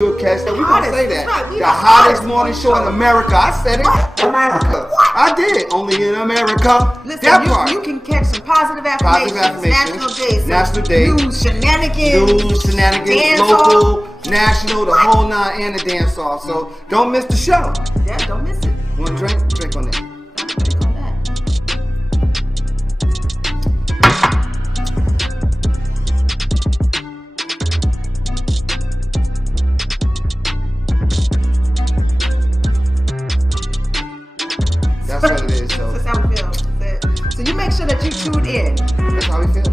Catch that. We gonna say that. Right. The hottest morning show in America. I said it. America. I did. Only in America. Listen, that you can catch some positive affirmations. National Day. News, shenanigans. Local, national, the whole nine, and the dance off. So don't miss the show. Yeah, don't miss it. Want to drink? Drink on it. That's what it is, so. That's how we feel. So you make sure that you tune in. That's how we feel.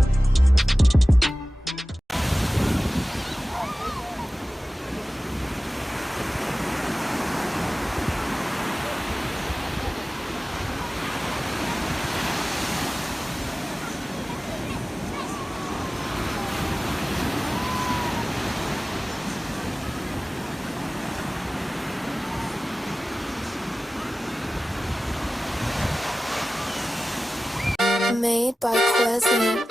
Made by Quezzy.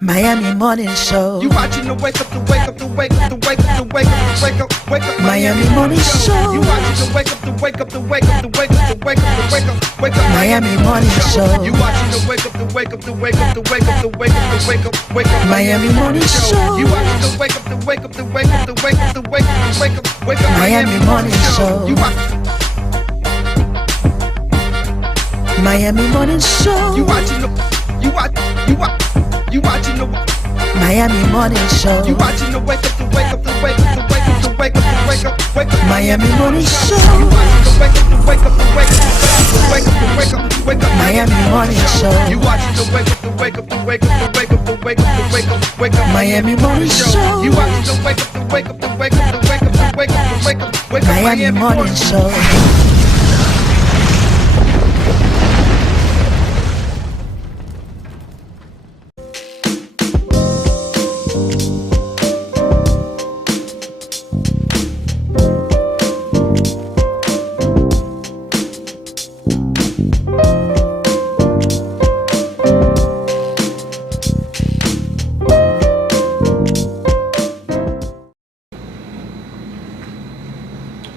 Miami Morning Show. You watching the wake up, the wake up, the wake up, the wake up, the wake up, the wake up, wake up. Miami Morning Show. You watching the wake up, the wake up, the wake up, the wake up, the wake up, the wake up, wake up. Miami Morning Show. You watching the wake up, the wake up, the wake up, the wake up, the wake up, the wake up, wake up. Miami Morning Show. You watching the wake up, the wake up, the wake up, the wake up, the wake up, the wake up, wake up. Miami Morning Show. You Miami Morning Show. You watching the you watching the Miami Morning Show. You watching the wake up, the wake up, the wake up, the wake up, the wake up, the wake up, wake up. Miami Morning Show. You watching the wake up, the wake up, the wake up, the wake up, the wake up, the wake up. Miami Morning Show. You watching the wake up, the wake up, the wake up, the wake up, the wake up, the wake up, wake up. Miami Morning Show. You watching the wake up, the wake up, the wake up, the wake up, the wake up, the wake up, wake up. Miami Morning Show.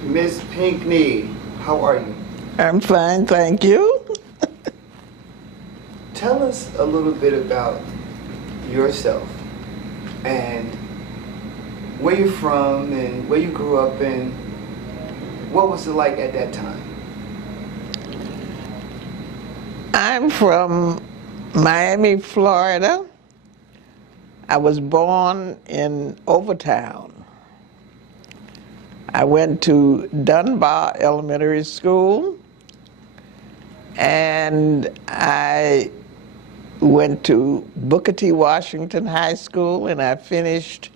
Miss Pinkney, how are you? I'm fine, thank you. Tell us a little bit about yourself and where you're from and where you grew up and what was it like at that time? I'm from Miami, Florida. I was born in Overtown. I went to Dunbar Elementary School, and I went to Booker T. Washington High School, and I finished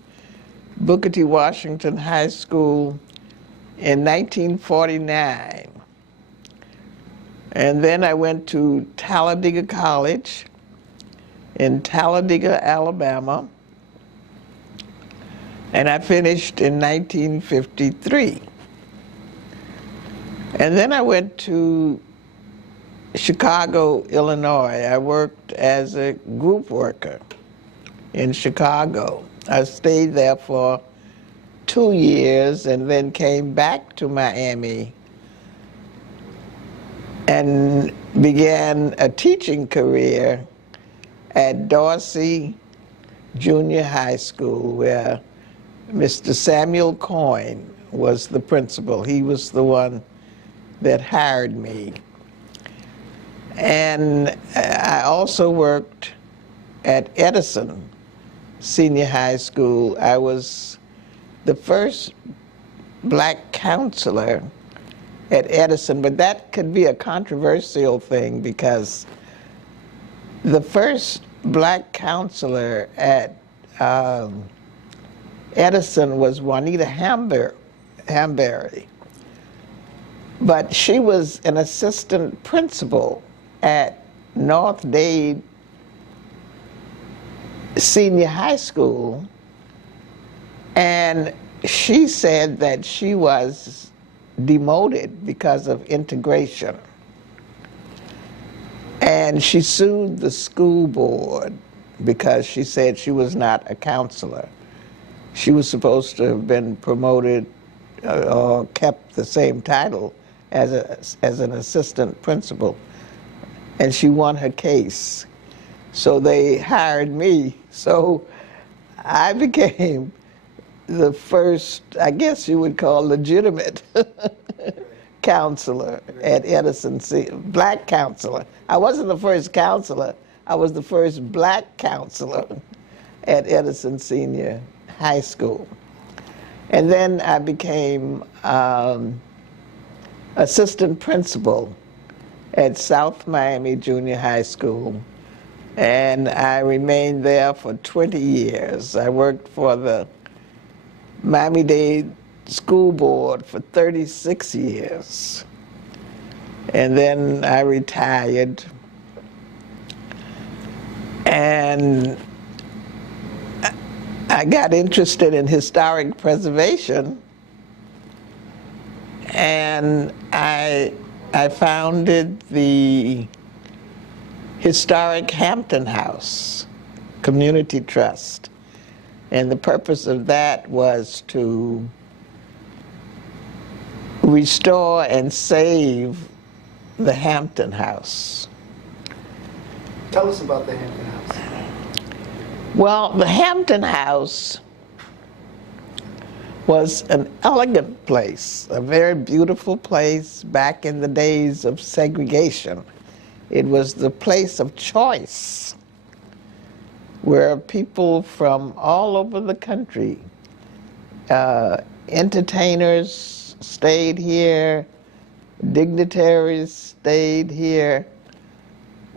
Booker T. Washington High School in 1949. And then I went to Talladega College in Talladega, Alabama, and I finished in 1953. And then I went to Chicago, Illinois. I worked as a group worker in Chicago. I stayed there for 2 years and then came back to Miami and began a teaching career at Dorsey Junior High School, where Mr. Samuel Coyne was the principal. He was the one that hired me. And I also worked at Edison Senior High School. I was the first black counselor at Edison, but that could be a controversial thing because the first black counselor at Edison was Juanita Hamberry, but she was an assistant principal at North Dade Senior High School, and she said that she was demoted because of integration. And And she sued the school board because she said she was not a counselor. She was supposed to have been promoted or kept the same title as an assistant principal. And she won her case. So they hired me. So I became the first, I guess you would call legitimate counselor at Edison, black counselor. I wasn't the first counselor, I was the first black counselor at Edison Senior High School. And then I became assistant principal at South Miami Junior High School. And I remained there for 20 years. I worked for the Miami-Dade School Board for 36 years. And then I retired. And I got interested in historic preservation. And I founded the Historic Hampton House Community Trust. And the purpose of that was to restore and save the Hampton House. Tell us about the Hampton House. Well, the Hampton House was an elegant place, a very beautiful place back in the days of segregation. It was the place of choice where people from all over the country, entertainers stayed here, dignitaries stayed here,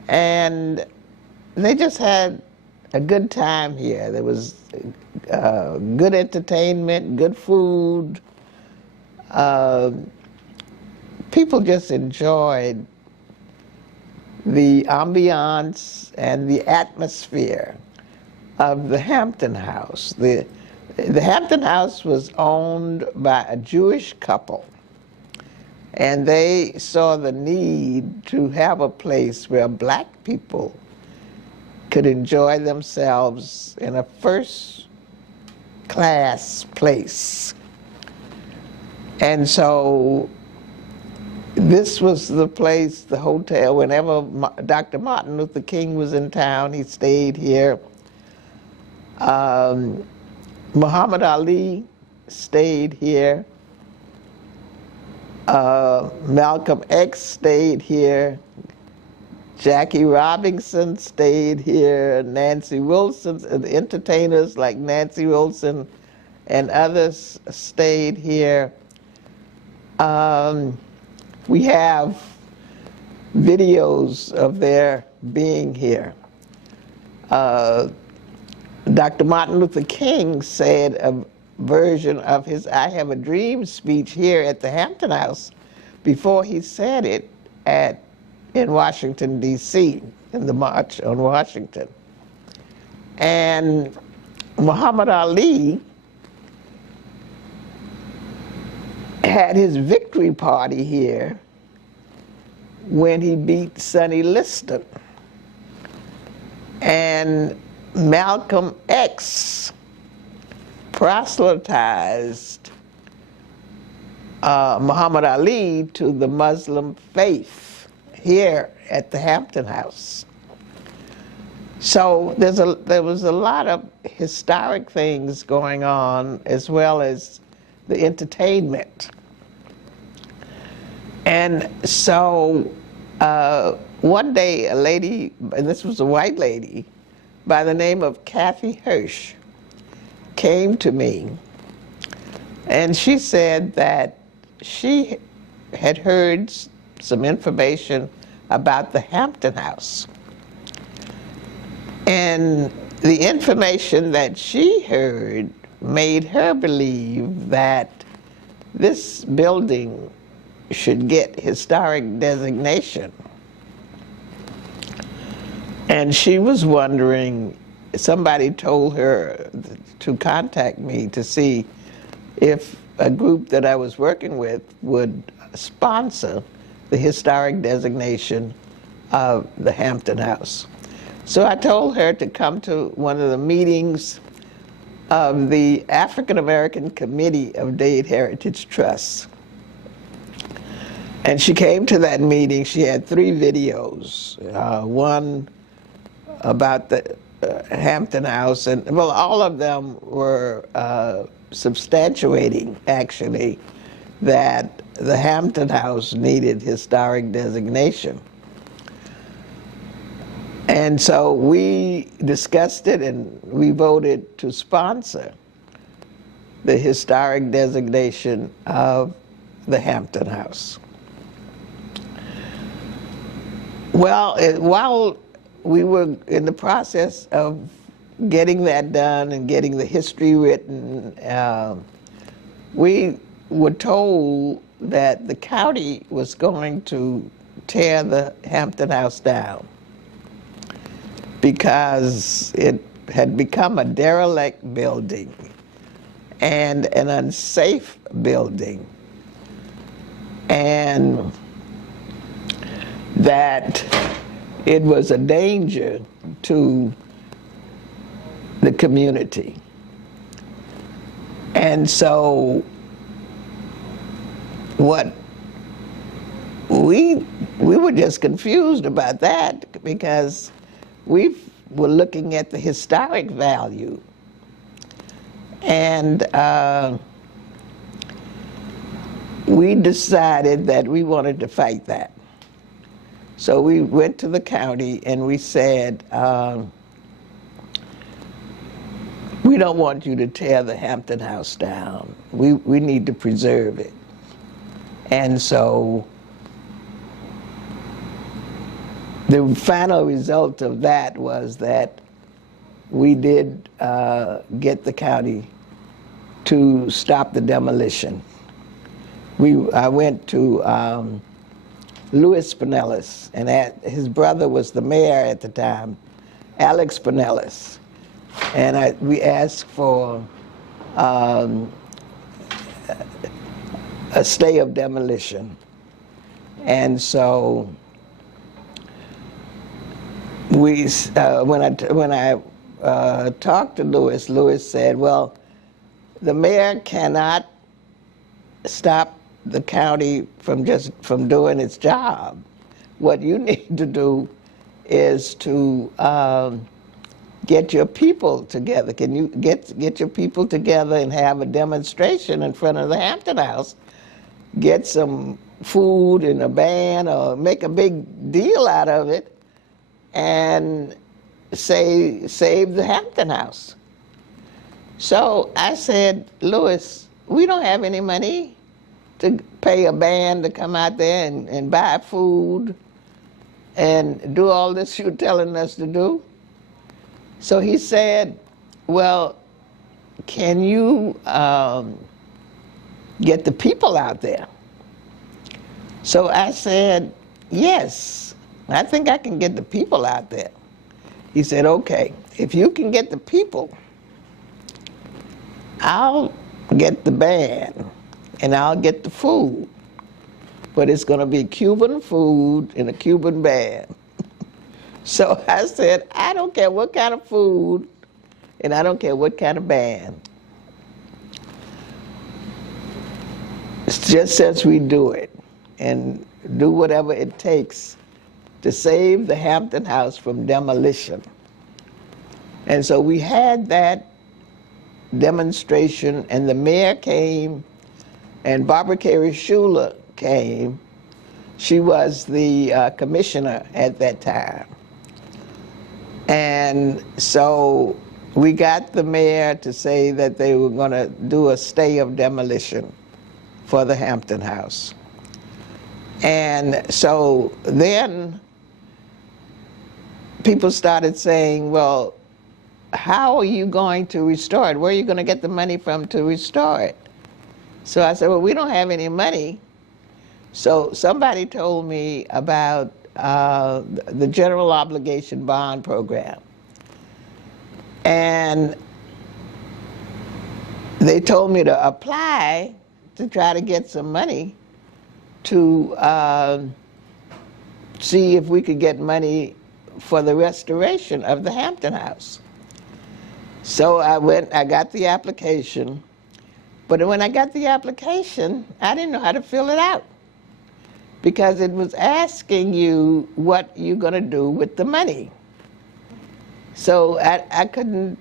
and they just had a good time here. There was good entertainment, good food. People just enjoyed the ambiance and the atmosphere of the Hampton House. The Hampton House was owned by a Jewish couple, and they saw the need to have a place where black people could enjoy themselves in a first-class place. And so this was the place, the hotel, whenever Dr. Martin Luther King was in town, he stayed here. Muhammad Ali stayed here. Malcolm X stayed here. Jackie Robinson stayed here. Nancy Wilson, entertainers like Nancy Wilson and others stayed here. We have videos of their being here. Dr. Martin Luther King said a version of his I Have a Dream speech here at the Hampton House before he said it in Washington, D.C., in the March on Washington. And Muhammad Ali had his victory party here when he beat Sonny Liston. And Malcolm X proselytized Muhammad Ali to the Muslim faith here at the Hampton House. So there was a lot of historic things going on, as well as the entertainment. And so one day a lady, and this was a white lady, by the name of Kathy Hirsch, came to me, and she said that she had heard some information about the Hampton House. And the information that she heard made her believe that this building should get historic designation. And she was wondering, somebody told her to contact me to see if a group that I was working with would sponsor the historic designation of the Hampton House. So I told her to come to one of the meetings of the African American Committee of Dade Heritage Trust. And she came to that meeting. She had 3 videos, one about the Hampton House, and well, all of them were substantiating, actually, that the Hampton House needed historic designation. And so we discussed it and we voted to sponsor the historic designation of the Hampton House. Well, while we were in the process of getting that done and getting the history written, we were told that the county was going to tear the Hampton House down because it had become a derelict building and an unsafe building, and that it was a danger to the community. And so what we were just confused about that, because we were looking at the historic value, and we decided that we wanted to fight that. So we went to the county and we said, we don't want you to tear the Hampton House down. We need to preserve it. And so the final result of that was that we did get the county to stop the demolition. I went to Louis Pinellas, and his brother was the mayor at the time, Alex Pinellas. And we asked for a stay of demolition. And so when I talked to Louis said, well, the mayor cannot stop the county from doing its job. What you need to do is to get your people together. Can you get your people together and have a demonstration in front of the Hampton House? Get some food and a band, or make a big deal out of it, and save the Hampton House. So I said, Louis, we don't have any money to pay a band to come out there and buy food and do all this you're telling us to do. So he said, well, can you get the people out there? So I said, yes, I think I can get the people out there. He said, okay, if you can get the people, I'll get the band and I'll get the food, but it's going to be Cuban food and a Cuban band. So I said, I don't care what kind of food and I don't care what kind of band. It's just as we do it and do whatever it takes to save the Hampton House from demolition. And so we had that demonstration, and the mayor came, and Barbara Carey Schuler came. She was the commissioner at that time. And so we got the mayor to say that they were going to do a stay of demolition for the Hampton House. And so then people started saying, well, how are you going to restore it? Where are you going to get the money from to restore it? So I said, well, we don't have any money. So somebody told me about the general obligation bond program. And they told me to apply to try to get some money to see if we could get money for the restoration of the Hampton House. So I got the application, but when I got the application, I didn't know how to fill it out because it was asking you what you're going to do with the money. So I couldn't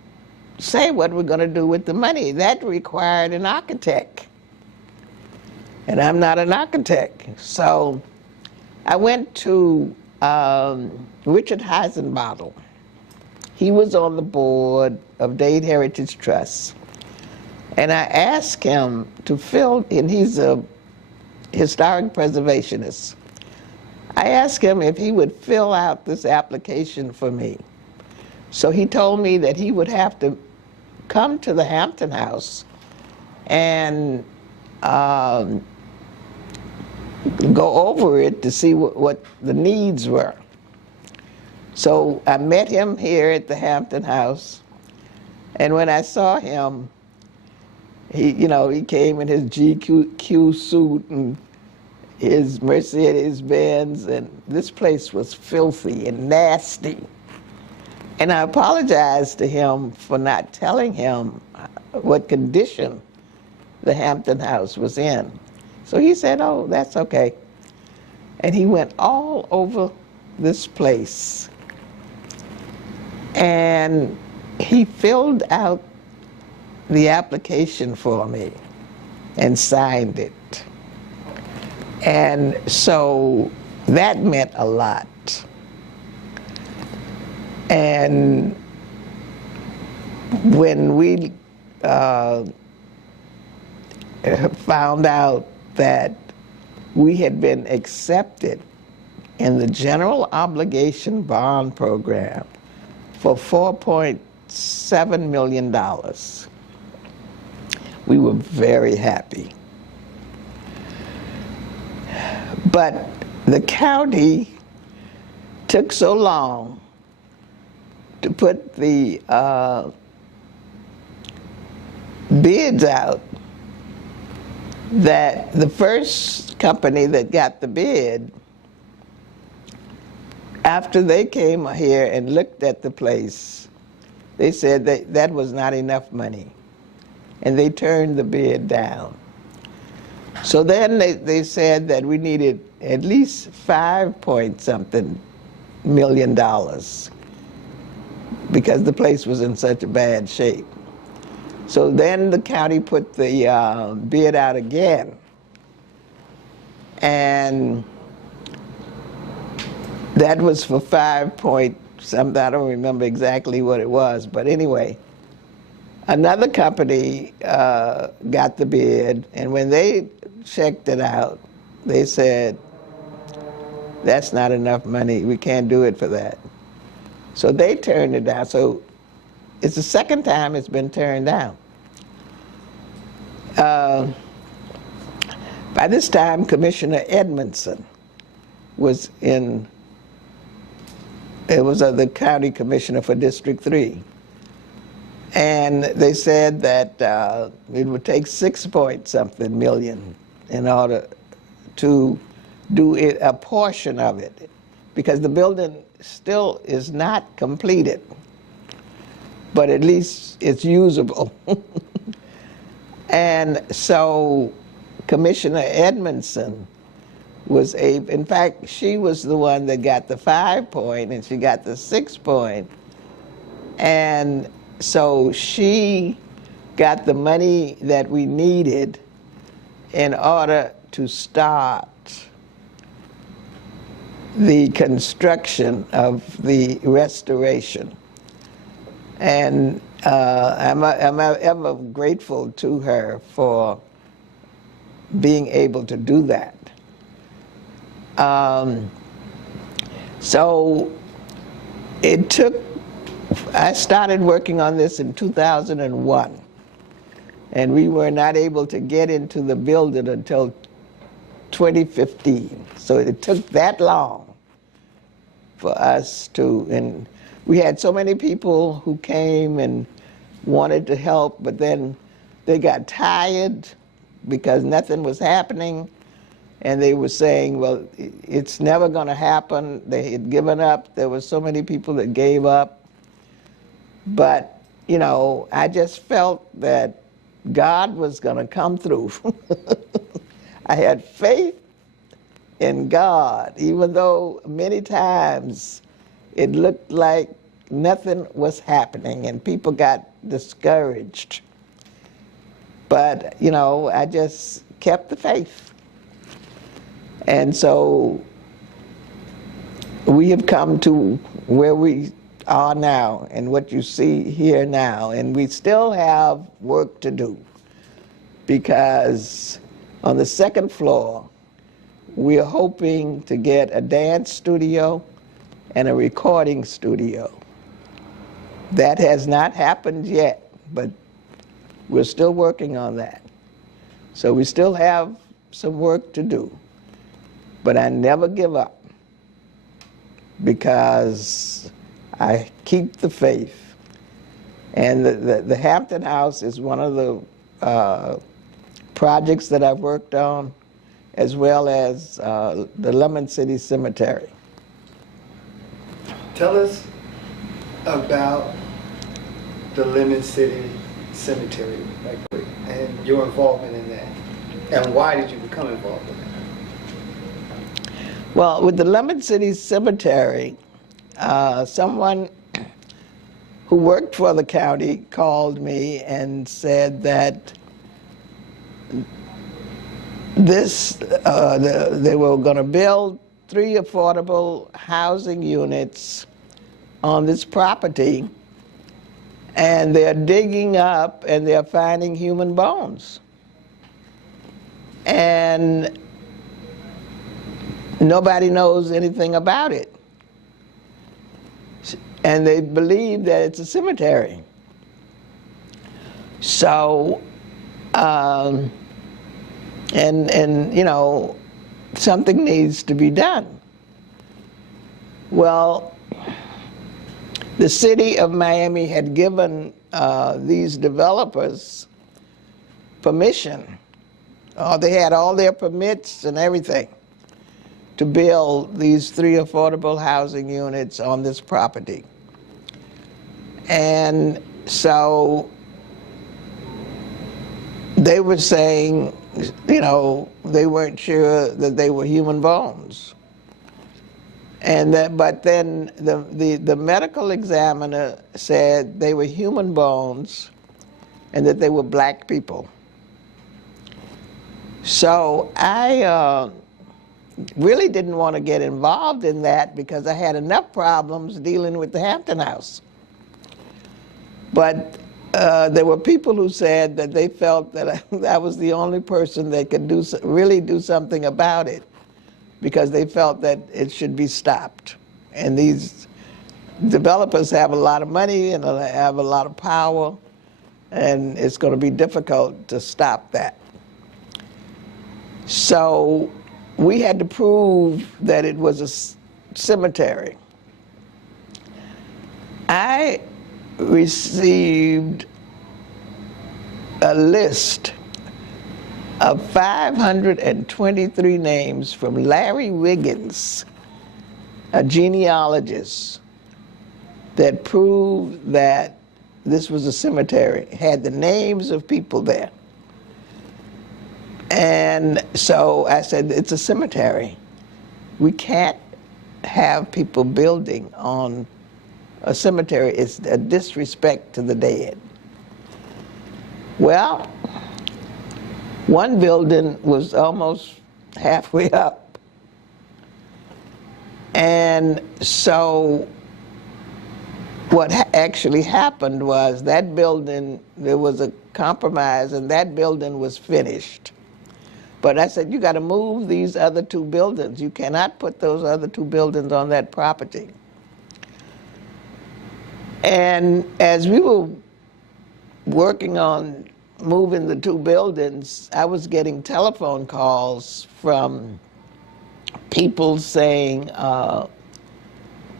say what we're going to do with the money. That required an architect, and I'm not an architect. So I went to Richard Heisenbottle. He was on the board of Dade Heritage Trust. And I asked him to fill, and he's a historic preservationist. I asked him if he would fill out this application for me. So he told me that he would have to come to the Hampton House and go over it to see what the needs were. So I met him here at the Hampton House, and when I saw him, he came in his GQ suit and his Mercedes Benz, and this place was filthy and nasty. And I apologized to him for not telling him what condition the Hampton House was in. So he said, "Oh, that's okay." And he went all over this place. And he filled out the application for me and signed it. And so that meant a lot. And when we found out that we had been accepted in the General Obligation Bond Program for $4.7 million, we were very happy. But the county took so long to put the bids out that the first company that got the bid, after they came here and looked at the place, they said that was not enough money, and they turned the bid down. So then they said that we needed at least $5-point-something million because the place was in such a bad shape. So then the county put the bid out again, and that was for 5-point-something. I don't remember exactly what it was, but anyway, another company got the bid, and when they checked it out, they said, "That's not enough money. We can't do it for that." So they turned it down. So it's the second time it's been turned down. By this time, Commissioner Edmondson was the county commissioner for District 3. And they said that it would take $6-point-something million in order to do it, a portion of it, because the building still is not completed, but at least it's usable. And so Commissioner Edmondson was in fact, she was the one that got the 5-point, and she got the 6-point. And so she got the money that we needed in order to start the construction of the restoration. And I'm ever grateful to her for being able to do that. So it took, I started working on this in 2001, and we were not able to get into the building until 2015. So it took that long for us to, and we had so many people who came and wanted to help, but then they got tired because nothing was happening, and they were saying, well, it's never going to happen. They had given up. There were so many people that gave up. But, you know, I just felt that God was going to come through. I had faith in God, even though many times it looked like nothing was happening and people got discouraged. But, you know, I just kept the faith. And so we have come to where we are now and what you see here now. And we still have work to do, because on the second floor, we are hoping to get a dance studio and a recording studio. That has not happened yet, but we're still working on that. So we still have some work to do. But I never give up, because I keep the faith. And the Hampton House is one of the projects that I've worked on, as well as the Lemon City Cemetery. Tell us about the Lemon City Cemetery, right quick, and your involvement in that. And why did you become involved in that? Well, with the Lemon City Cemetery, someone who worked for the county called me and said that they were going to build 3 affordable housing units on this property, and they're digging up and they're finding human bones. And nobody knows anything about it. And they believe that it's a cemetery. So, and you know, something needs to be done. Well, the city of Miami had given these developers permission. They had all their permits and everything to build these 3 affordable housing units on this property. And so they were saying, you know, they weren't sure that they were human bones. And but then the medical examiner said they were human bones and that they were black people. So I really didn't want to get involved in that, because I had enough problems dealing with the Hampton House. But there were people who said that they felt that I was the only person that could really do something about it, because they felt that it should be stopped. And these developers have a lot of money and have a lot of power, and it's going to be difficult to stop that. So we had to prove that it was a cemetery. I received a list of 523 names from Larry Wiggins, a genealogist, that proved that this was a cemetery, had the names of people there. And so I said, it's a cemetery. We can't have people building on a cemetery. It's a disrespect to the dead. Well, one building was almost halfway up. And so what actually happened was that building, there was a compromise, and that building was finished. But I said, you got to move these other 2 buildings. You cannot put those other 2 buildings on that property. And as we were working on moving the 2 buildings, I was getting telephone calls from people saying,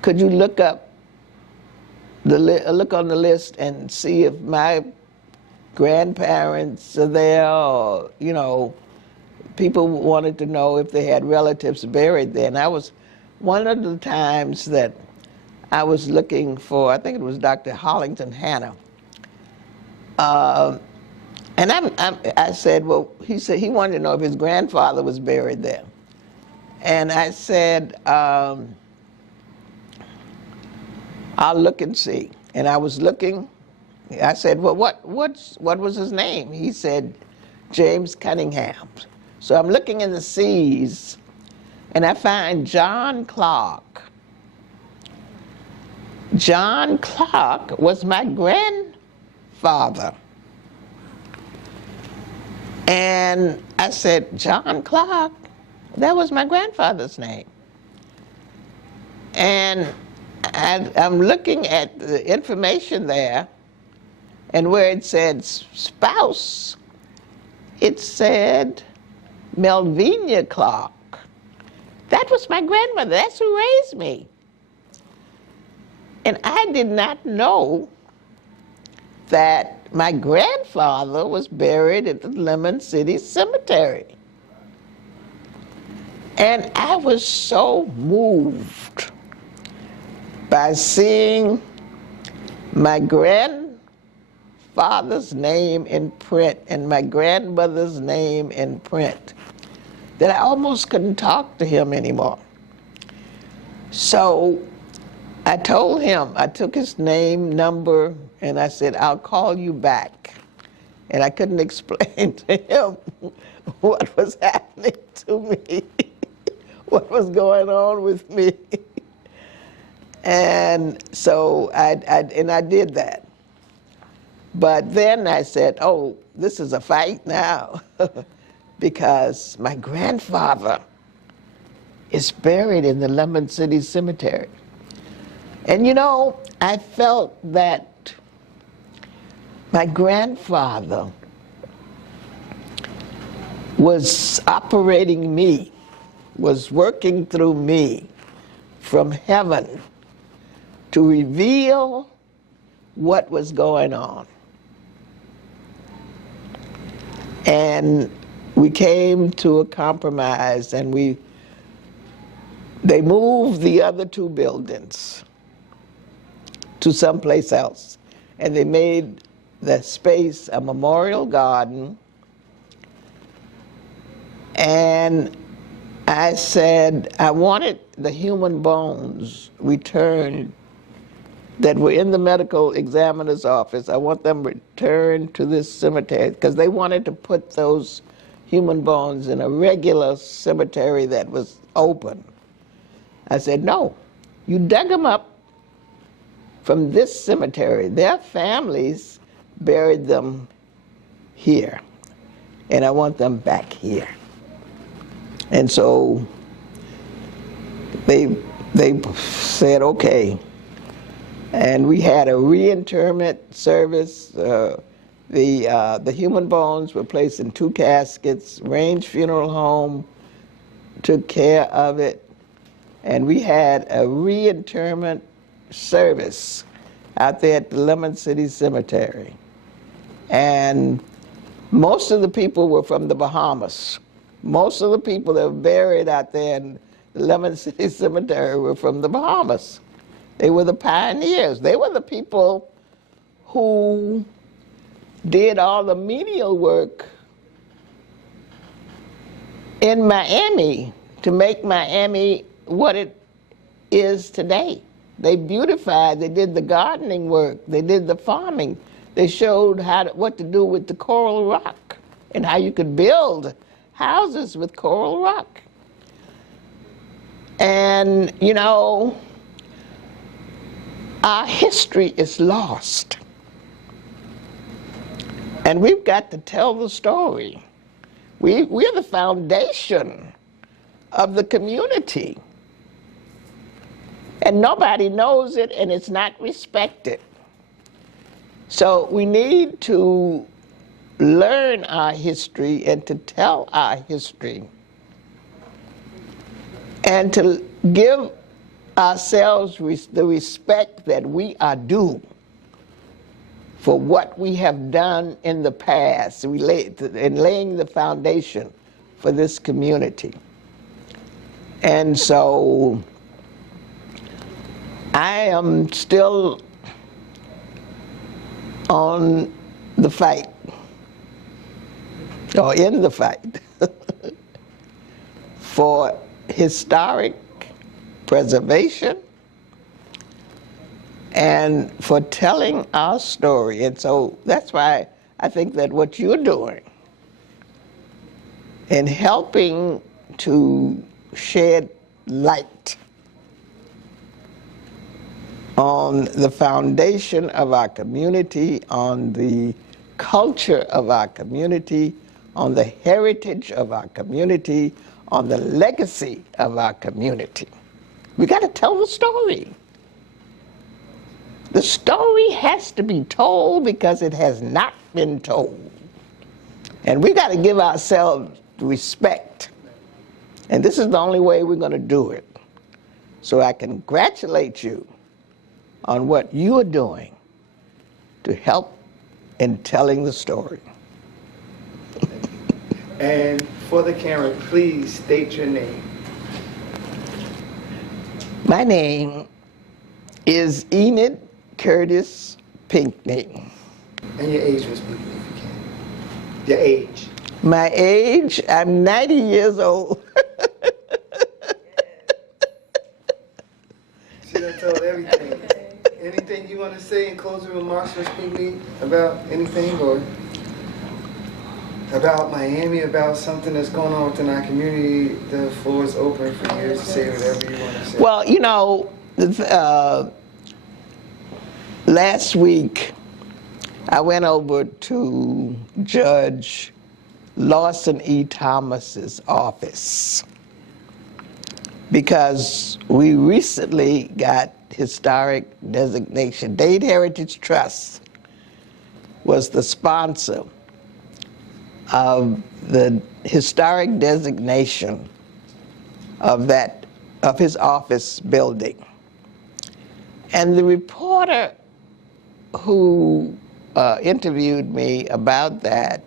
could you look up look on the list and see if my grandparents are there, or, you know, people wanted to know if they had relatives buried there. And I was, one of the times that I was looking for, I think it was Dr. Hollington Hanna. And I said, well, he said he wanted to know if his grandfather was buried there. And I said, I'll look and see. And I was looking. I said, well, what was his name? He said, James Cunningham. So I'm looking in the C's, and I find John Clark. John Clark was my grandfather. And I said, John Clark? That was my grandfather's name. And I'm looking at the information there, and where it said spouse, it said Melvina Clark. That was my grandmother. That's who raised me. And I did not know that my grandfather was buried at the Lemon City Cemetery. And I was so moved by seeing my grandfather's name in print and my grandmother's name in print that I almost couldn't talk to him anymore. So I told him, I took his name, number, and I said, I'll call you back. And I couldn't explain to him what was happening to me, what was going on with me. And so I did that. But then I said, oh, this is a fight now, because my grandfather is buried in the Lemon City Cemetery. And you know, I felt that my grandfather was operating me, was working through me from heaven to reveal what was going on. And we came to a compromise, and they moved the other two buildings to someplace else. And they made the space a memorial garden. And I said, I wanted the human bones returned that were in the medical examiner's office. I want them returned to this cemetery, because they wanted to put those human bones in a regular cemetery that was open. I said, no, you dug them up from this cemetery. Their families buried them here, and I want them back here. And so they said, okay. And we had a reinterment service. The human bones were placed in 2 caskets. Range Funeral Home took care of it. And we had a reinterment service out there at the Lemon City Cemetery. And most of the people were from the Bahamas. Most of the people that were buried out there in the Lemon City Cemetery were from the Bahamas. They were the pioneers. They were the people who did all the menial work in Miami to make Miami what it is today. They beautified, they did the gardening work, they did the farming. They showed what to do with the coral rock and how you could build houses with coral rock. And, you know, our history is lost. And we've got to tell the story. We're the foundation of the community. And nobody knows it, and it's not respected. So we need to learn our history and to tell our history and to give ourselves the respect that we are due for what we have done in the past, in laying the foundation for this community. And so I am still on the fight, or in the fight, for historic preservation and for telling our story. And so that's why I think that what you're doing in helping to shed light on the foundation of our community, on the culture of our community, on the heritage of our community, on the legacy of our community. We got to tell the story. The story has to be told because it has not been told. And we got to give ourselves respect. And this is the only way we're going to do it. So I congratulate you on what you are doing to help in telling the story. And for the camera, please state your name. My name is Enid Curtis Pinckney. And your age, Ms. Pinckney, if you can. Your age. My age, I'm 90 years old. She done told everything. Anything you want to say in closing remarks, Ms. Pinckney, about anything, or about Miami, about something that's going on within our community? The floor is open for you to say whatever you want to say. Well, you know, last week I went over to Judge Lawson E. Thomas's office because we recently got historic designation. Dade Heritage Trust was the sponsor of the historic designation of his office building. And the reporter who interviewed me about that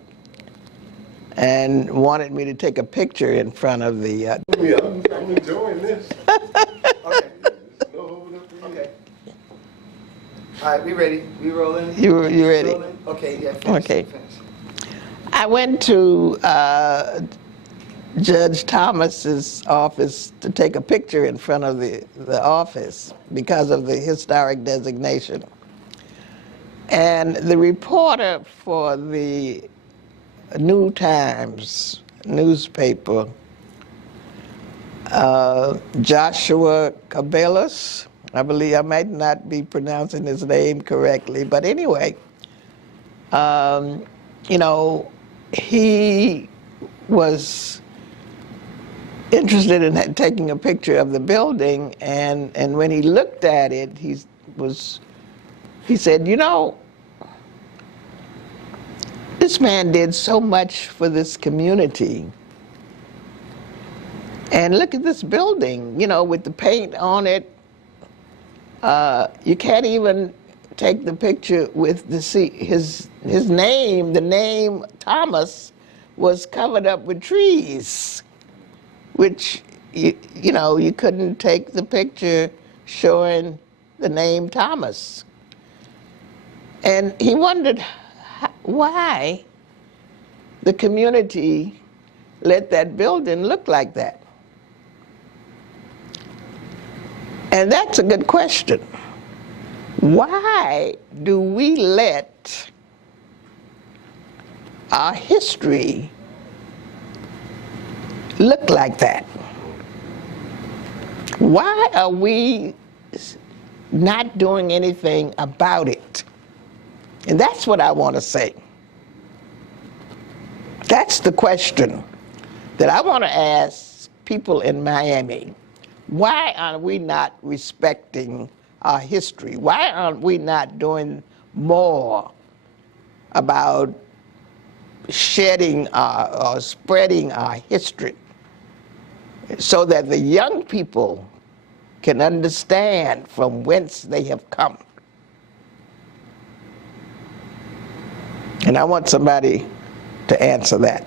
and wanted me to take a picture in front of the... I'm enjoying this. Okay. Okay. All right, we ready? We rolling? You ready? Rolling? Okay, yeah, finish. Okay. Finish. I went to Judge Thomas's office to take a picture in front of the office because of the historic designation. And the reporter for the New Times newspaper, Joshua Cabellas, I believe, I might not be pronouncing his name correctly, but anyway, you know, he was interested in taking a picture of the building, and when he looked at it, he said, you know, this man did so much for this community. And look at this building, you know, with the paint on it. You can't even take the picture with his name. The name Thomas was covered up with trees, which, you know, you couldn't take the picture showing the name Thomas. And he wondered why the community let that building look like that. And that's a good question. Why do we let our history look like that? Why are we not doing anything about it? And that's what I want to say. That's the question that I want to ask people in Miami. Why are we not respecting our history? Why aren't we not doing more about shedding or spreading our history so that the young people can understand from whence they have come? And I want somebody to answer that.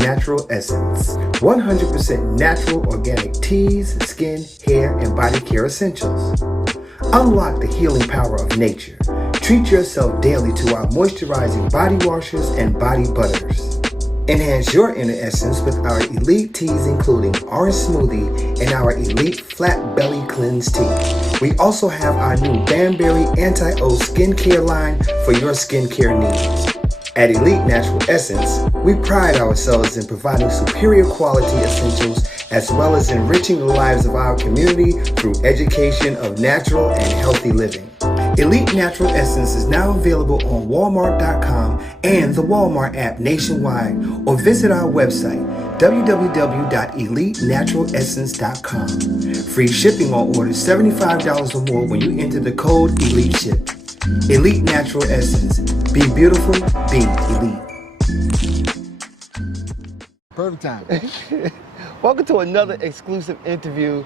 Natural Essence. 100% natural organic teas, skin, hair, and body care essentials. Unlock the healing power of nature. Treat yourself daily to our moisturizing body washers and body butters. Enhance your inner essence with our elite teas including Orange Smoothie and our elite Flat Belly Cleanse Tea. We also have our new Banberry Anti-O skincare line for your skincare needs. At Elite Natural Essence, we pride ourselves in providing superior quality essentials as well as enriching the lives of our community through education of natural and healthy living. Elite Natural Essence is now available on Walmart.com and the Walmart app nationwide, or visit our website www.elitenaturalessence.com. Free shipping on orders $75 or more when you enter the code ELITESHIP. Elite Natural Essence. Be beautiful, be elite. Perfect time. Welcome to another exclusive interview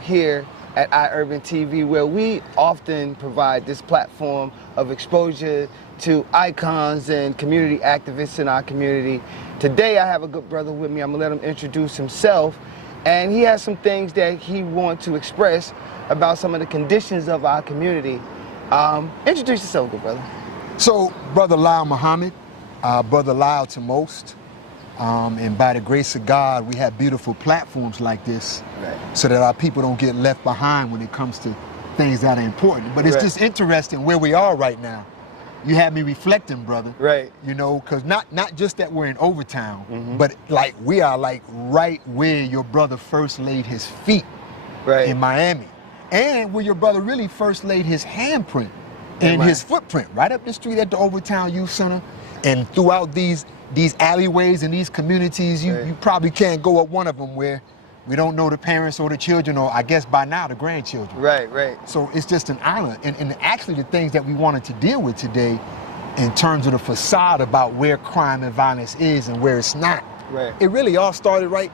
here at iUrban TV, where we often provide this platform of exposure to icons and community activists in our community. Today I have a good brother with me. I'm gonna let him introduce himself, and he has some things that he wants to express about some of the conditions of our community. Introduce yourself, good brother. So, Brother Lyle Muhammad, Brother Lyle to most, and by the grace of God, we have beautiful platforms like this, right, so that our people don't get left behind when it comes to things that are important. But it's right, just interesting where we are right now. You have me reflecting, brother. Right. You know, because not just that we're in Overtown, but like we are like right where your brother first laid his feet, right, in Miami. And where your brother really first laid his handprint and his footprint, right up the street at the Overtown Youth Center. And throughout these alleyways and these communities, you probably can't go up one of them where we don't know the parents or the children, or I guess by now the grandchildren. Right, right. So it's just an honor. And actually the things that we wanted to deal with today in terms of the facade about where crime and violence is and where it's not. Right. It really all started right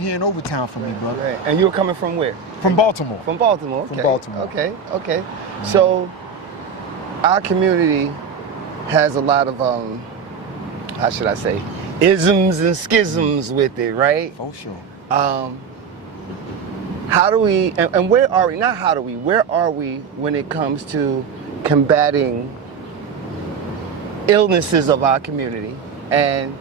here in Overtown for me, brother. Right. And you were coming from where? From Baltimore. From Baltimore, okay. From Baltimore. Okay, okay. So our community has a lot of, how should I say, isms and schisms with it, right? Oh, sure. How do we, and where are we, not how do we, where are we when it comes to combating illnesses of our community? And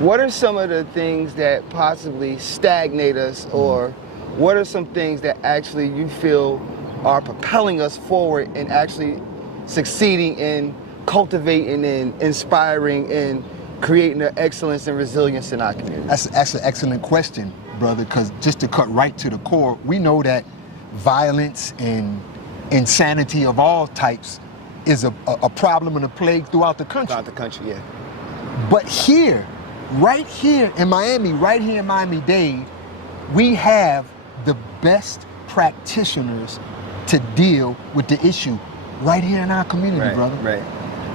what are some of the things that possibly stagnate us, or what are some things that actually you feel are propelling us forward and actually succeeding in cultivating and inspiring and creating the excellence and resilience in our community? That's an excellent question, brother, because just to cut right to the core, we know that violence and insanity of all types is a problem and a plague throughout the country. Throughout the country, yeah. But here, right here in Miami-Dade, we have the best practitioners to deal with the issue right here in our community, brother. Right.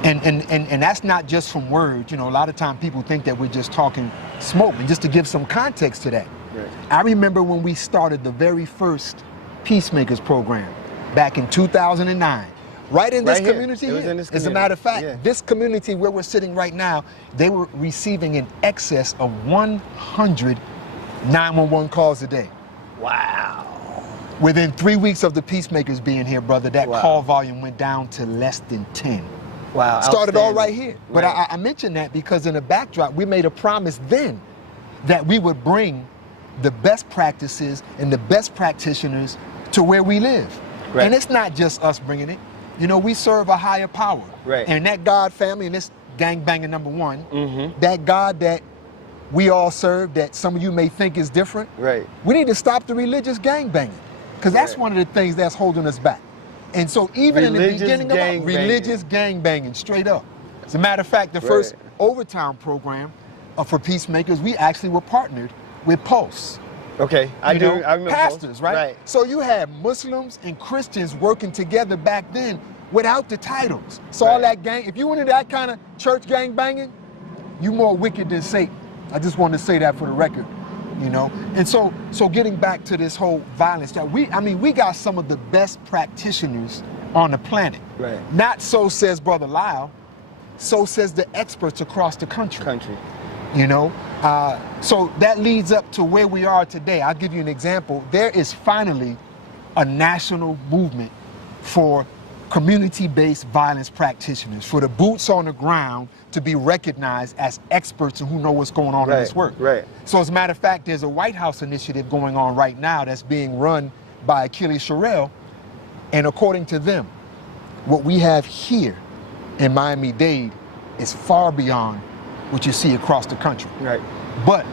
And that's not just from words. You know, a lot of times people think that we're just talking smoke. And just to give some context to that, I remember when we started the very first Peacemakers program back in 2009. Right in this community here. As a matter of fact, this community where we're sitting right now, they were receiving in excess of 100 911 calls a day. Wow. Within 3 weeks of the Peacemakers being here, brother, that call volume went down to less than 10. Wow. Started all right here. But I mentioned that because in the backdrop, we made a promise then that we would bring the best practices and the best practitioners to where we live. Right. And it's not just us bringing it. You know, we serve a higher power. Right. And that God family, and this gangbanger number one, that God that we all serve, that some of you may think is different, we need to stop the religious gangbanging, because that's one of the things that's holding us back. And so even in the beginning of religious gangbanging, straight up. As a matter of fact, the first Overtown program for Peacemakers, we actually were partnered with Pulse. Okay, I remember pastors, right? So you had Muslims and Christians working together back then without the titles. So all that gang, if you went into that kind of church gang banging, you more wicked than Satan. I just wanted to say that for the record, you know? And so getting back to this whole violence, we got some of the best practitioners on the planet. Not so says Brother Lyle, so says the experts across the country. You know, so that leads up to where we are today. I'll give you an example. There is finally a national movement for community-based violence practitioners, for the boots on the ground to be recognized as experts who know what's going on in this work. Right. So as a matter of fact, there's a White House initiative going on right now that's being run by Achilles Sherrill, and according to them, what we have here in Miami-Dade is far beyond what you see across the country. Right. But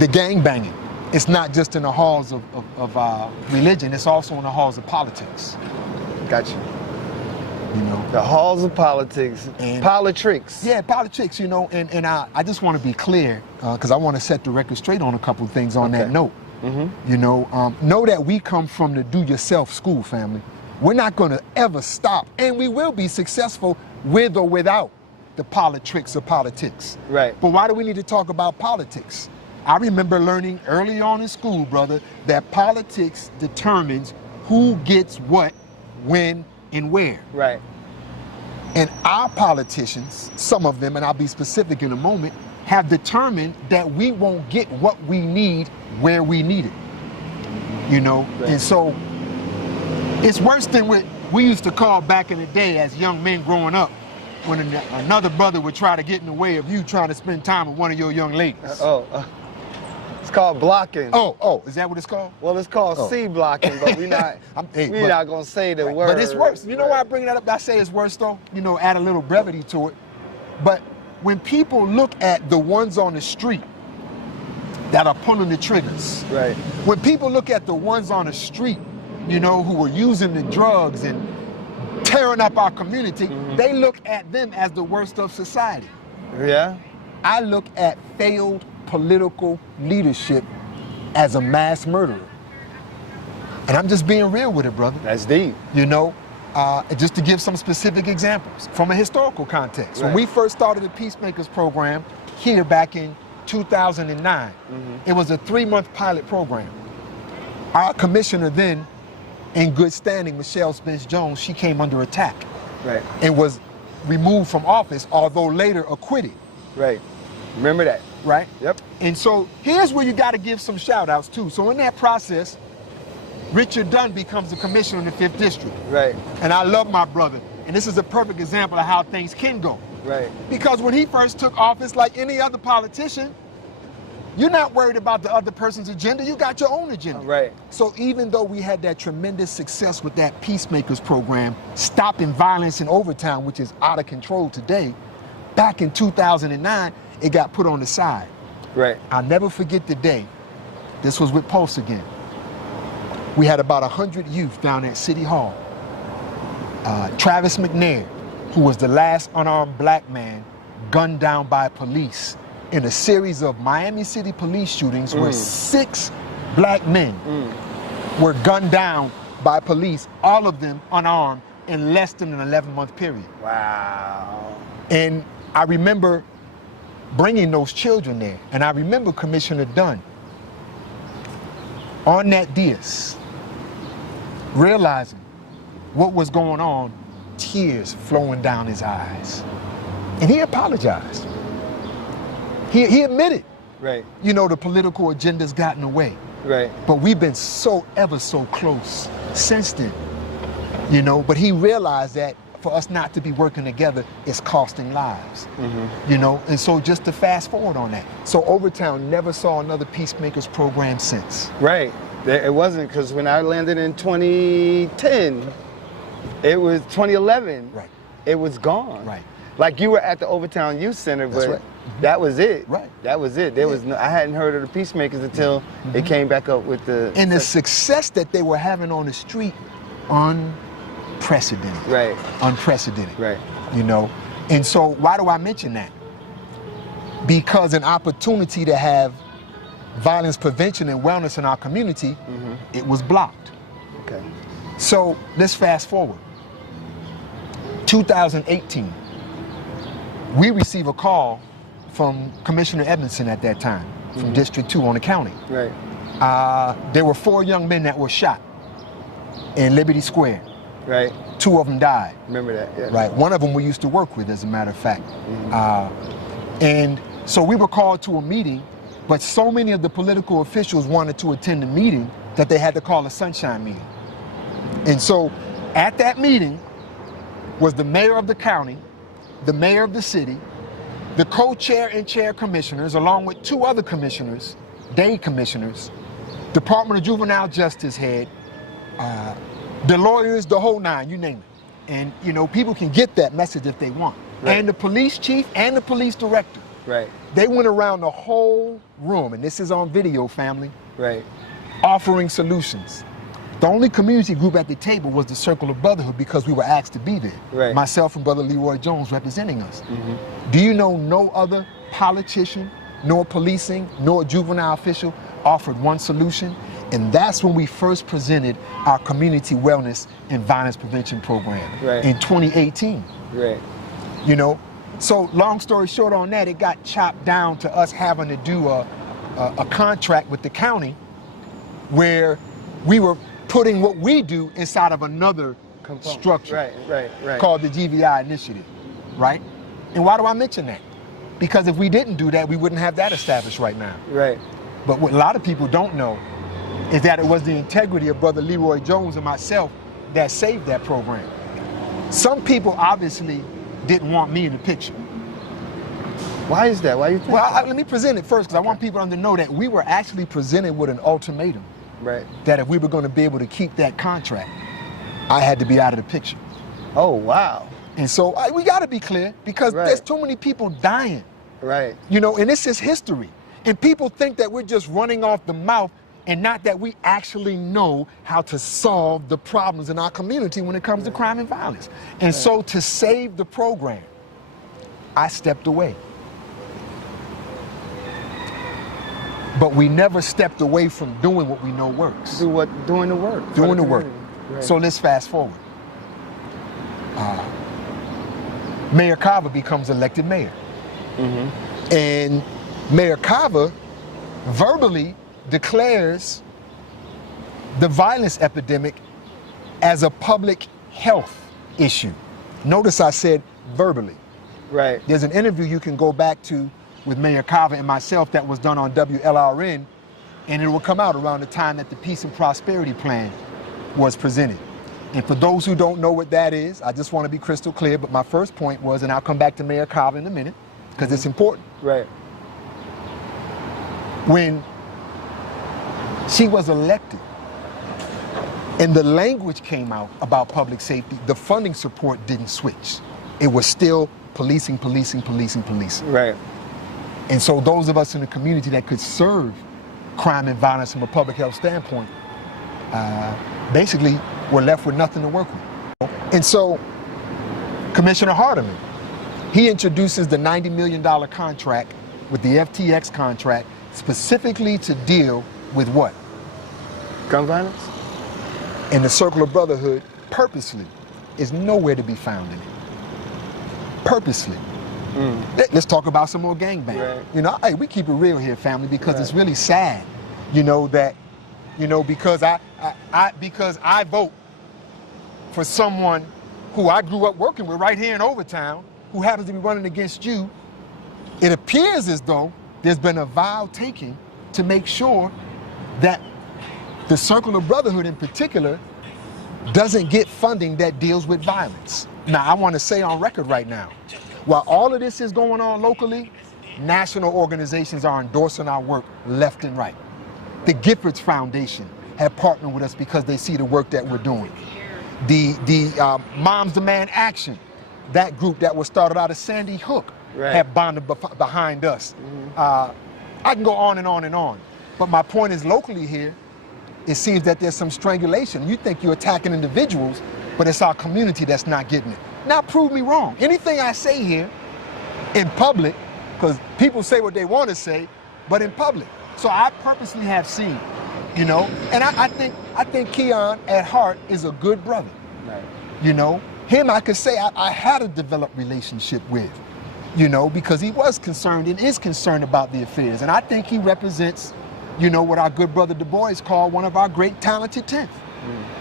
the gangbanging, it's not just in the halls of religion, it's also in the halls of politics. Gotcha. You know, The halls of politics, And- politics. yeah, politics, you know, and I just want to be clear, because I want to set the record straight on a couple of things on that Okay. note. You know that we come from the do-yourself school, family. We're not going to ever stop, and we will be successful with or without the politics of politics. Right. But why do we need to talk about politics? I remember learning early on in school, brother, that politics determines who gets what, when, and where. Right. And our politicians, some of them, and I'll be specific in a moment, have determined that we won't get what we need where we need it. You know, Right. and so it's worse than what we used to call back in the day as young men growing up, when another brother would try to get in the way of you trying to spend time with one of your young ladies. It's called blocking. Oh, is that what it's called? Well, it's called C blocking, but we're not. We're not gonna say the word. But it's worse. You know why I bring that up? I say it's worse though. You know, add a little brevity to it. But when people look at the ones on the street that are pulling the triggers, Right. when people look at the ones on the street, you know, who are using the drugs and tearing up our community, they look at them as the worst of society. Yeah. I look at failed political leadership as a mass murderer. And I'm just being real with it, brother. That's deep. You know, just to give some specific examples from a historical context. When Right. we first started the Peacemakers program here back in 2009, it was a 3-month pilot program. Our commissioner then, in good standing, Michelle Spence-Jones, she came under attack Right. and was removed from office, although later acquitted. Right. Remember that. Right? Yep. And so here's where you got to give some shout outs too. So in that process, Richard Dunn becomes the commissioner in the 5th District. Right. And I love my brother. And this is a perfect example of how things can go. Right. Because when he first took office, like any other politician, you're not worried about the other person's agenda, you got your own agenda. Right. So even though we had that tremendous success with that Peacemakers program, stopping violence in Overtown, which is out of control today, back in 2009, it got put on the side. Right. I'll never forget the day. This was with Pulse again. We had about 100 youth down at City Hall. Travis McNair, who was the last unarmed black man gunned down by police in a series of Miami City police shootings where 6 black men were gunned down by police, all of them unarmed, in less than an 11-month period. Wow. And I remember bringing those children there. And I remember Commissioner Dunn on that dais, realizing what was going on, tears flowing down his eyes. And he apologized. He admitted, Right. you know, the political agenda's gotten away. Right. But we've been so ever so close since then, you know, but he realized that for us not to be working together is costing lives, you know, and so just to fast forward on that. So Overtown never saw another Peacemakers program since. Right. It wasn't, because when I landed in 2010, it was 2011. Right. It was gone. Right. Like you were at the Overtown Youth Center, That's but right. that was it. Right. That was it. There was no, I hadn't heard of the Peacemakers until it came back up with the. And the success that they were having on the street, unprecedented. Right. Unprecedented. Right. You know, and so why do I mention that? Because an opportunity to have violence prevention and wellness in our community, it was blocked. Okay. So let's fast forward. 2018, we receive a call from Commissioner Edmondson at that time, from District 2 on the county. Right. There were 4 young men that were shot in Liberty Square. Right. 2 of them died. Remember that. Yeah. Right. One of them we used to work with, as a matter of fact. And So we were called to a meeting, but so many of the political officials wanted to attend the meeting that they had to call a sunshine meeting. And so at that meeting was the mayor of the county, the mayor of the city, the co-chair and chair commissioners, along with 2 other commissioners, day commissioners, Department of Juvenile Justice head, the lawyers, the whole 9, you name it. And you know, people can get that message if they want. Right. And the police chief and the police director. Right. They went around the whole room, and this is on video, family, Right. offering solutions. The only community group at the table was the Circle of Brotherhood because we were asked to be there. Right. Myself and Brother Leroy Jones representing us. Do you know no other politician, nor policing, nor juvenile official offered one solution? And that's when we first presented our community wellness and violence prevention program Right. in 2018. Right. You know, so long story short on that, it got chopped down to us having to do a contract with the county where we were putting what we do inside of another structure Right. called the GVI Initiative, right? And why do I mention that? Because if we didn't do that, we wouldn't have that established right now. Right. But what a lot of people don't know is that it was the integrity of Brother Leroy Jones and myself that saved that program. Some people obviously didn't want me in the picture. Why is that? Why do you think? Well, let me present it first, because I want people to know that we were actually presented with an ultimatum. Right. That if we were going to be able to keep that contract, I had to be out of the picture. Oh, wow. And so we got to be clear, because there's too many people dying. Right. You know, and this is history. And people think that we're just running off the mouth and not that we actually know how to solve the problems in our community when it comes to crime and violence. And so to save the program, I stepped away. But we never stepped away from doing what we know works. Doing the work. Doing the work. Right. So let's fast forward. Mayor Carver becomes elected mayor. And Mayor Carver verbally declares the violence epidemic as a public health issue. Notice I said verbally. Right. There's an interview you can go back to with Mayor Carver and myself that was done on WLRN, and it will come out around the time that the Peace and Prosperity Plan was presented. And for those who don't know what that is, I just want to be crystal clear, but my first point was, and I'll come back to Mayor Carver in a minute, because it's important. Right. When she was elected and the language came out about public safety, the funding support didn't switch. It was still policing, policing, policing, policing. Right. And so those of us in the community that could serve crime and violence from a public health standpoint, basically were left with nothing to work with. And so Commissioner Hardiman, he introduces the $90 million contract with the FTX contract specifically to deal with what? Gun violence? And the Circle of Brotherhood purposely is nowhere to be found in it. Purposely. Let's talk about some more gangbang. Right. You know, hey, we keep it real here, family, because it's really sad, you know, that, you know, because I vote for someone who I grew up working with right here in Overtown, who happens to be running against you, it appears as though there's been a vow taken to make sure that the Circle of Brotherhood in particular doesn't get funding that deals with violence. Now, I want to say on record right now, while all of this is going on locally, national organizations are endorsing our work left and right. The Giffords Foundation have partnered with us because they see the work that we're doing. The Moms Demand Action, that group that was started out of Sandy Hook, have bonded behind us. I can go on and on and on. But my point is, locally here, it seems that there's some strangulation. You think you're attacking individuals, but it's our community that's not getting it. Now prove me wrong. Anything I say here in public, because people say what they want to say, but in public. So I purposely have seen, you know, and I think Keon at heart is a good brother. Right. You know, him I could say I had a developed relationship with, you know, because he was concerned and is concerned about the affairs. And I think he represents, you know, what our good brother Du Bois called one of our great talented 10th.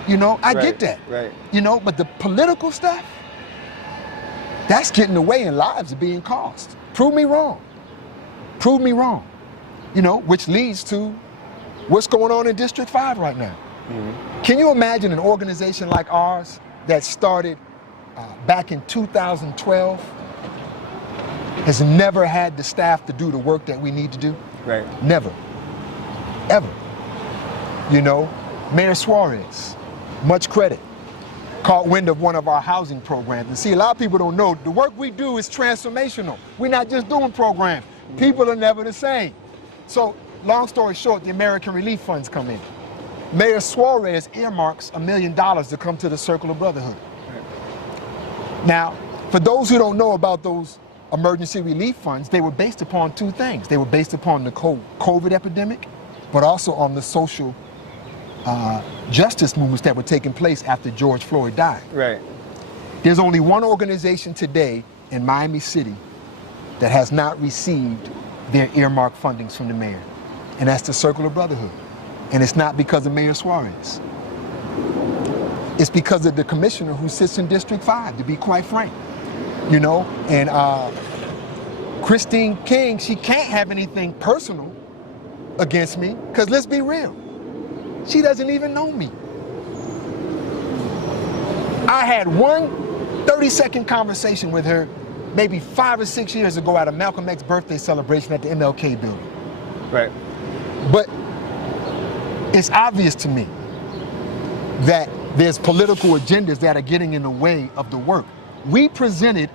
You know, I get that. Right. You know, but the political stuff, that's getting away and lives are being cost. Prove me wrong. Prove me wrong. You know, which leads to what's going on in District 5 right now. Can you imagine an organization like ours that started back in 2012 has never had the staff to do the work that we need to do? Right. Never. Ever. You know, Mayor Suarez, much credit, caught wind of one of our housing programs. And see, a lot of people don't know, the work we do is transformational. We're not just doing programs. People are never the same. So, long story short, the American Relief Funds come in. Mayor Suarez earmarks $1 million to come to the Circle of Brotherhood. Now, for those who don't know about those emergency relief funds, they were based upon two things. They were based upon the COVID epidemic, but also on the social justice movements that were taking place after George Floyd died. Right. There's only one organization today in Miami City that has not received their earmarked fundings from the mayor, and that's the Circle of Brotherhood. And it's not because of Mayor Suarez. It's because of the commissioner who sits in District 5, to be quite frank. You know, and Christine King, she can't have anything personal against me, because let's be real, she doesn't even know me. I had one 30-second conversation with her maybe 5 or 6 years ago at a Malcolm X birthday celebration at the MLK building. Right. But it's obvious to me that there's political agendas that are getting in the way of the work. We presented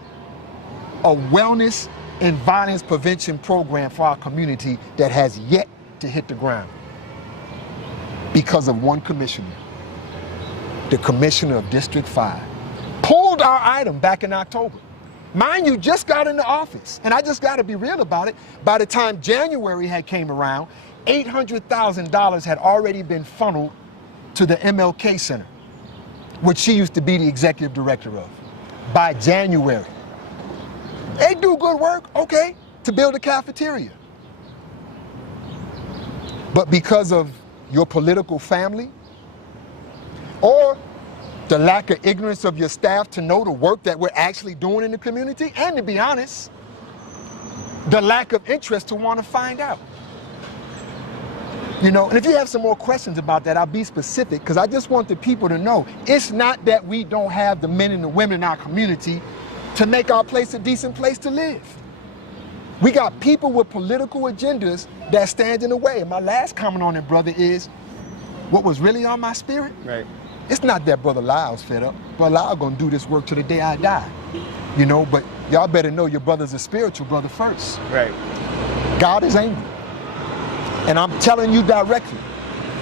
a wellness and violence prevention program for our community that has yet to hit the ground because of one commissioner, the commissioner of District 5, pulled our item back in October. Mind you, just got into office, and I just got to be real about it. By the time January had came around, $800,000 had already been funneled to the MLK Center, which she used to be the executive director of. By January. They do good work, okay, to build a cafeteria. But because of your political family, or the lack of ignorance of your staff to know the work that we're actually doing in the community, and to be honest, the lack of interest to want to find out. You know, and if you have some more questions about that, I'll be specific, because I just want the people to know it's not that we don't have the men and the women in our community to make our place a decent place to live. We got people with political agendas that stand in the way. And my last comment on it, brother, is what was really on my spirit. Right. It's not that Brother Lyle's fed up. Brother Lyle gonna do this work till the day I die. You know, but y'all better know your brother's a spiritual brother first. Right. God is angry. And I'm telling you directly,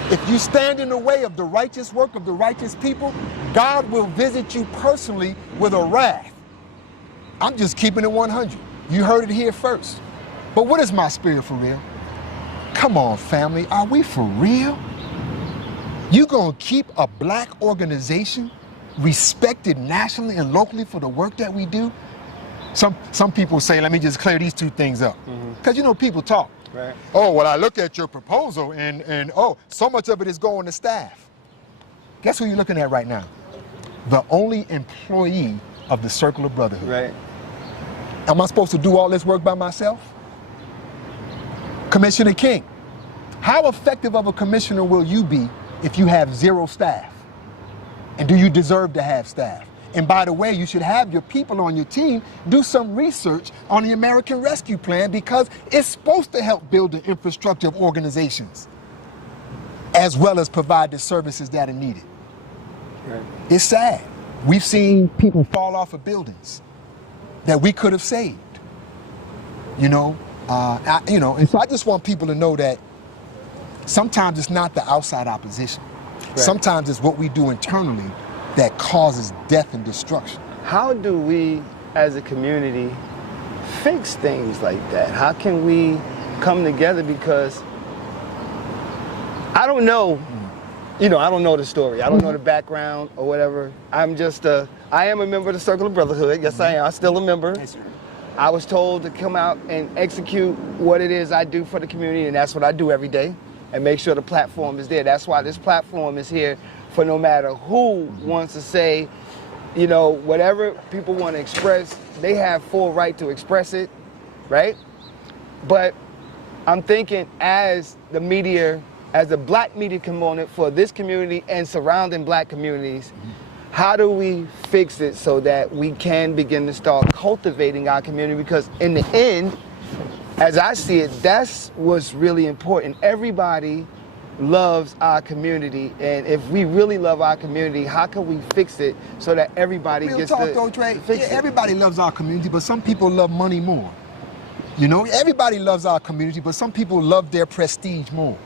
if you stand in the way of the righteous work of the righteous people, God will visit you personally with a wrath. I'm just keeping it 100. You heard it here first. But what is my spirit for real? Come on, family, are we for real? You gonna keep a black organization respected nationally and locally for the work that we do? Some people say, let me just clear these two things up. Because you know, people talk. Right. Oh, well, I look at your proposal and oh, so much of it is going to staff. Guess who you're looking at right now? The only employee of the Circle of Brotherhood. Right. Am I supposed to do all this work by myself? Commissioner King, how effective of a commissioner will you be if you have 0 staff? And do you deserve to have staff? And by the way, you should have your people on your team do some research on the American Rescue Plan, because it's supposed to help build the infrastructure of organizations as well as provide the services that are needed. Right. It's sad. We've seen people fall off of buildings that we could have saved. You know, and so I just want people to know that sometimes it's not the outside opposition. Right. Sometimes it's what we do internally that causes death and destruction. How do we, as a community, fix things like that? How can we come together? Because I don't know, you know, I don't know the story. I don't know the background or whatever. I am a member of the Circle of Brotherhood. Yes, I am. I'm still a member. Yes, sir. I was told to come out and execute what it is I do for the community, and that's what I do every day, and make sure the platform is there. That's why this platform is here, for no matter who wants to say, you know, whatever people want to express, they have full right to express it, right? But I'm thinking as the media, as the black media component for this community and surrounding black communities, how do we fix it so that we can begin to start cultivating our community? Because in the end, as I see it, that's what's really important. Everybody loves our community, and if we really love our community, how can we fix it so that everybody Real gets talk, to though, Dre, fix it? everybody loves our community, but some people love money more. You know, everybody loves our community, but some people love their prestige more.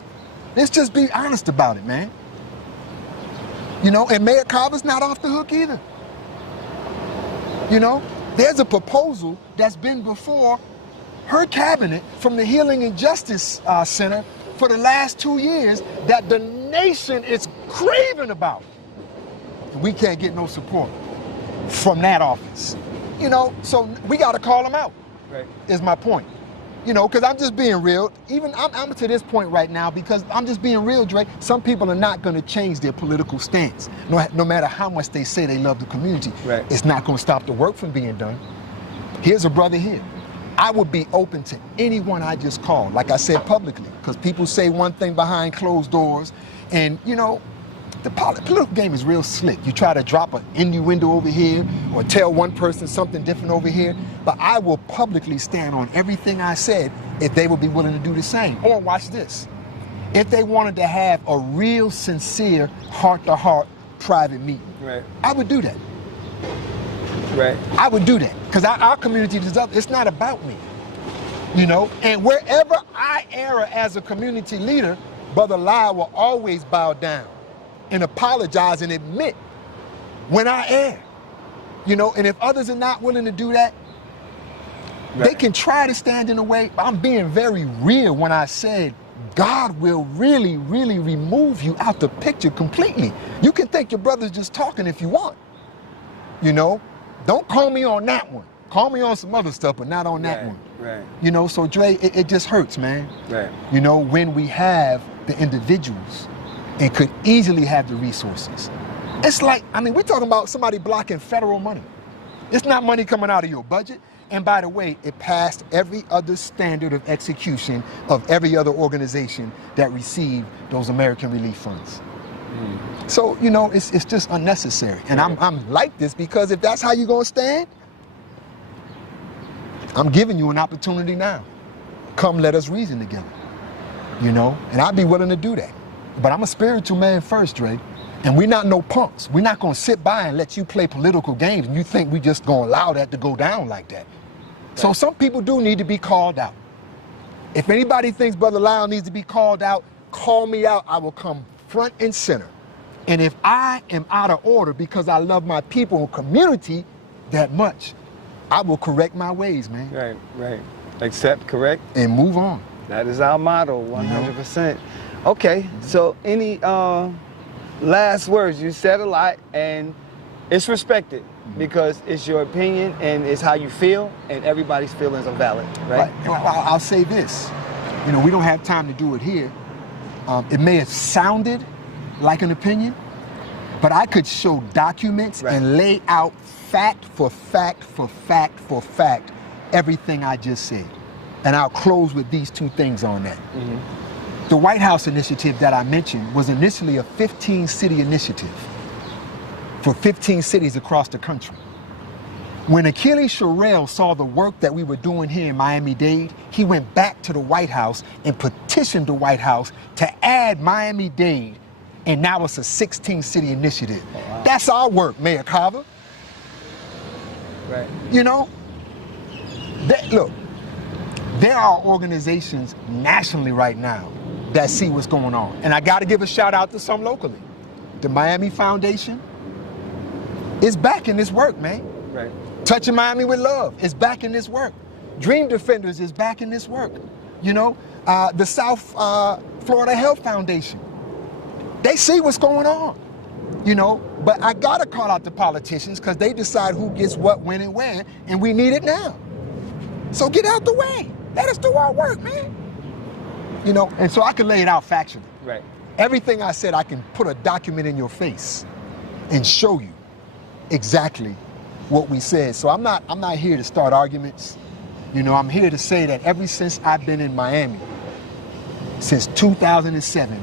Let's just be honest about it, man. You know, and Mayor Carver's not off the hook either. You know, there's a proposal that's been before her cabinet from the Healing and Justice Center for the last 2 years that the nation is craving about. We can't get no support from that office. You know, so we got to call them out, Right. is my point. You know, because I'm just being real. Even I'm to this point right now because I'm just being real, Dre. Some people are not going to change their political stance, no matter how much they say they love the community. Right. It's not going to stop the work from being done. Here's a brother here. I would be open to anyone I just called, like I said publicly, because people say one thing behind closed doors, and you know, the political game is real slick. You try to drop an innuendo over here or tell one person something different over here, but I will publicly stand on everything I said if they would be willing to do the same. Or watch this. If they wanted to have a real sincere heart-to-heart private meeting, Right. I would do that. Right. I would do that because our community is up. It's not about me, you know. And wherever I err as a community leader, Brother Lyle will always bow down and apologize and admit when I err, you know. And if others are not willing to do that, they can try to stand in the way. I'm being very real when I said God will really, really remove you out the picture completely. You can think your brother's just talking if you want, you know. Don't call me on that one. Call me on some other stuff, but not on that one. Right. You know, so Dre, it just hurts, man. Right. You know, when we have the individuals and could easily have the resources. It's like, I mean, we're talking about somebody blocking federal money. It's not money coming out of your budget. And by the way, it passed every other standard of execution of every other organization that received those American relief funds. So, you know, it's just unnecessary. And I'm like this because if that's how you're going to stand, I'm giving you an opportunity now. Come, let us reason together, you know? And I'd be willing to do that. But I'm a spiritual man first, Dre. And we're not no punks. We're not going to sit by and let you play political games and you think we just going to allow that to go down like that. Right. So some people do need to be called out. If anybody thinks Brother Lyle needs to be called out, call me out. I will come front and center. And if I am out of order because I love my people and community that much, I will correct my ways, man. Right, right. Accept, correct. And move on. That is our motto, 100%. Okay, so any last words? You said a lot, and it's respected because it's your opinion and it's how you feel, and everybody's feelings are valid, right? I'll say this. You know, we don't have time to do it here. It may have sounded like an opinion, but I could show documents and lay out fact for fact for fact for fact everything I just said. And I'll close with these two things on that. The White House initiative that I mentioned was initially a 15-city initiative for 15 cities across the country. When Achilles Sherrill saw the work that we were doing here in Miami-Dade, he went back to the White House and petitioned the White House to add Miami-Dade, and now it's a 16-city initiative. Oh, wow. That's our work, Mayor Carver. Right. You know, look, there are organizations nationally right now that see what's going on. And I got to give a shout out to some locally. The Miami Foundation is backing this work, man. Right. Touching Miami with Love is backing this work. Dream Defenders is backing this work. You know, the South Florida Health Foundation, they see what's going on. You know, but I got to call out the politicians because they decide who gets what, when, and where, and we need it now. So get out the way. Let us do our work, man. You know, and so I can lay it out factually. Right. Everything I said, I can put a document in your face and show you exactly what we said. So I'm not here to start arguments. You know, I'm here to say that ever since I've been in Miami, since 2007,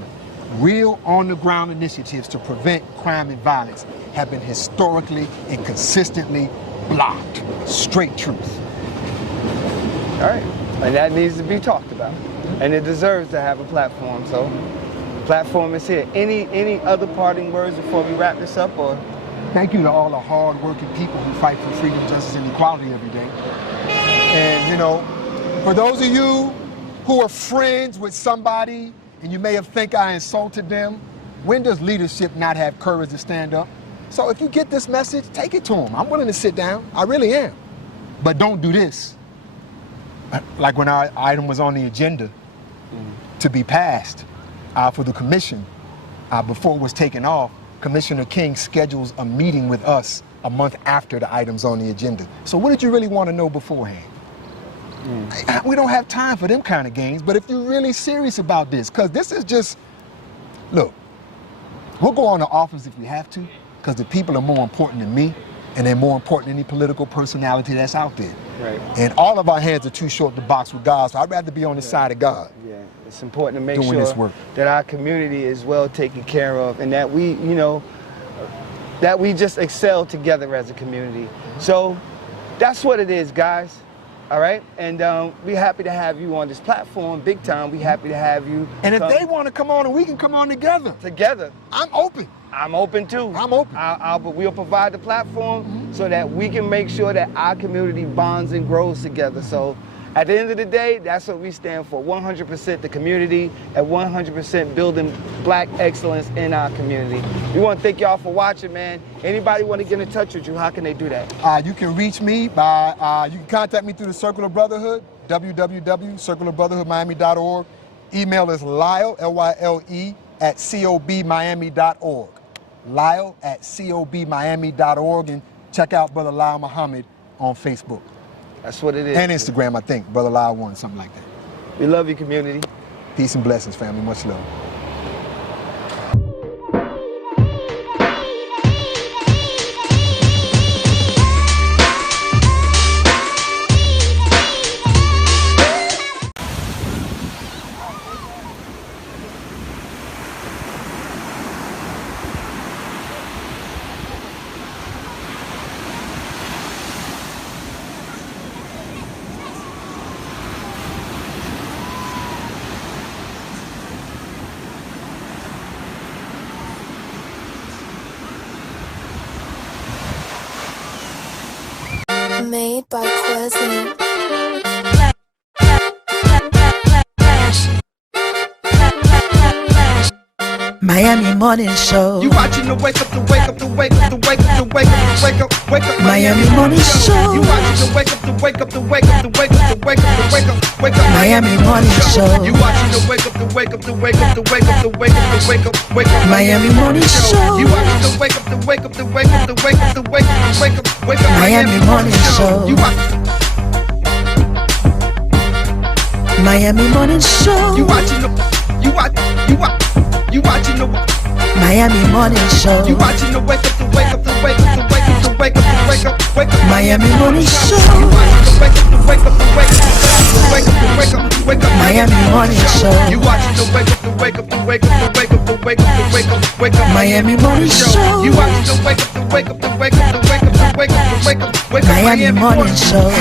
real on-the-ground initiatives to prevent crime and violence have been historically and consistently blocked. Straight truth. All right, and that needs to be talked about, and it deserves to have a platform. So, the platform is here. Any other parting words before we wrap this up, or? Thank you to all the hard-working people who fight for freedom, justice, and equality every day. And you know, for those of you who are friends with somebody and you may have think I insulted them, when does leadership not have courage to stand up? So if you get this message, take it to them. I'm willing to sit down. I really am. But don't do this. Like when our item was on the agenda to be passed for the commission, before it was taken off, Commissioner King schedules a meeting with us a month after the item's on the agenda. So what did you really want to know beforehand? We don't have time for them kind of games, but if you're really serious about this, because this is just, look, we'll go on to office if we have to, because the people are more important than me, and they're more important than any political personality that's out there. Right. And all of our hands are too short to box with God, so I'd rather be on the side of God. Yeah, it's important to make doing sure this work. that our community is well taken care of, and that we, you know, that we just excel together as a community. So that's what it is, guys. All right, and we're happy to have you on this platform, big time. We're happy to have you. And if they want to come on, and we can come on together. Together. I'm open. I'm open too. I'm open. But we'll provide the platform so that we can make sure that our community bonds and grows together. So at the end of the day, that's what we stand for, 100% the community and 100% building black excellence in our community. We want to thank y'all for watching, man. Anybody want to get in touch with you, how can they do that? You can reach me by, you can contact me through the Circle of Brotherhood, www.circleofbrotherhoodmiami.org. Email is Lyle, L-Y-L-E, at cobmiami.org. Lyle at cobmiami.org, and check out Brother Lyle Muhammad on Facebook. That's what it is. And Instagram, I think. Brother Lyle 1, something like that. We love you, community. Peace and blessings, family. Much love. Made by Quezzy. Miami Morning Show. You watching the wake up, the wake up, the wake up, the wake up, the wake up, the wake up, wake up. Miami Morning Show. You watching the wake up, the wake up, the wake up, the wake up, the wake up, the wake up, wake up. Miami Morning Show. You watching the wake up, the wake up, the wake up, the wake up, the wake up, the wake up, wake up. Miami Morning Show. You watching the wake up, the wake up, the wake up, the wake up, the wake up, the wake up, wake up. Miami Morning Show. You Miami Morning Show. You watching the, you watching the Miami Morning Show. You watching the wake up, the wake up, the wake up, the wake up, the wake up, the wake up, wake up. Miami Morning Show. You watching the wake up, the wake up, the wake up, the wake up, the wake up, the wake up. Miami Morning Show. You watching the wake up, the wake up, the wake up, the wake up, the wake up, the wake up, wake up. Miami Morning Show. You watching the wake up, the wake up, the wake up, the wake up, the wake up, the wake up, wake up. Miami Morning Show.